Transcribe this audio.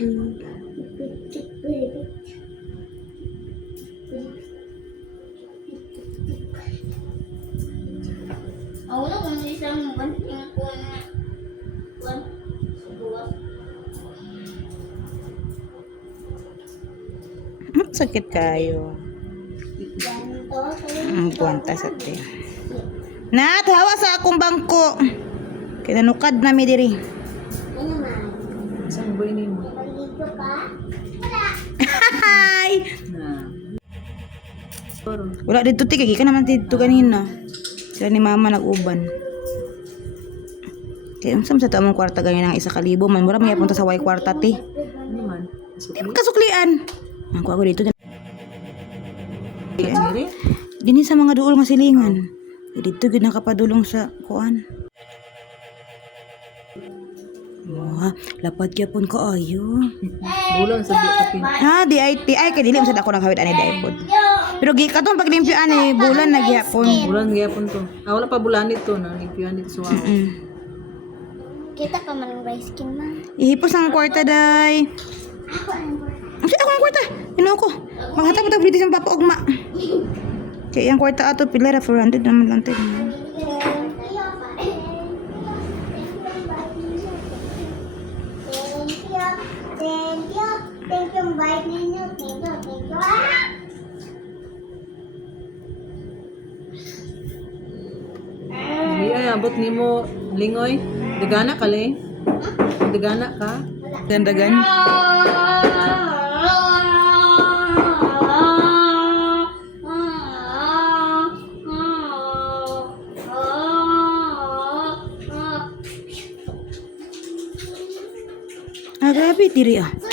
Ako na kung isang banting ko na Sakit kayo. Ang kwanta sa te. Nat, hawa sa akong bangko. Kinanukad na mi diri. Isang boy ni mo. Hi! Na. Pero, Wala dito ti kay ka naman dito kanina. Sila ni mama nag-uban. Kaya unsam sa tamong kwarta ganyan ang 1,000 man mura may punta sa way kwarta ti. ano man? Di mo kasuklian. Ang ko dito. Diri? Dini sa mga duol nga silingan. Dito gid nakapadulong sa kuan. Wah, lapad gyapon ko ayo. Bulan sa kapin. Ha, di ay kay dili usad ako naghawid ani daipod. Pero gi katon paglimpyo ani bulan na gyapon. Bulan gyapon to. Ah, wala pa bulan dito na limpyuhan dito sa wow. Kita ka man ng rice skin man. Ihipos ang kwarta day. Kasi ako ang kwarta. Ino ko. Maghatap mo dito sa papa ugma. Kaya ang kwarta ato pila ra 400 naman lang tayo. Thank you, bye ninyo. Thank you. Di ay abot nimo lingoy. Dagana ka le. Dagana ka. Gandagan. Ah, grabe diri ah.